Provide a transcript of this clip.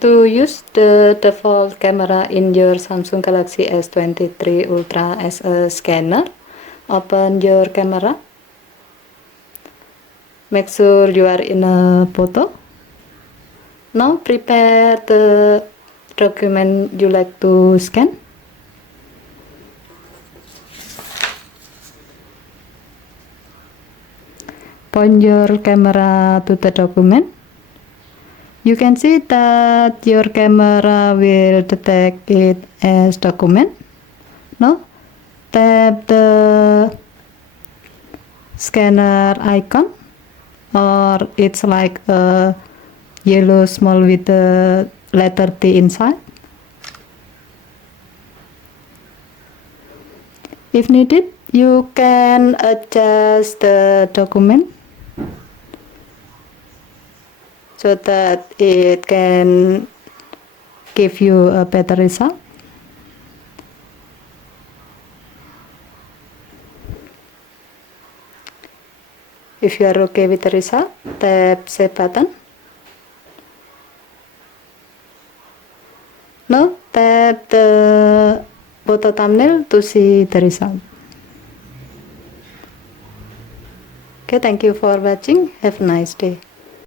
To use the default camera in your Samsung Galaxy S23 Ultra as a scanner, open your camera. Make sure you are in a photo. Now prepare the document you like to scan. Point your camera to the document. You can see that your camera will detect it as document. Now tap the scanner icon, or it's like a yellow small with the letter T inside. If needed, you can adjust the document so that it can give you a better result. If you are okay with the result, tap save button. Now tap the photo thumbnail to see the result. Okay, thank you for watching. Have a nice day.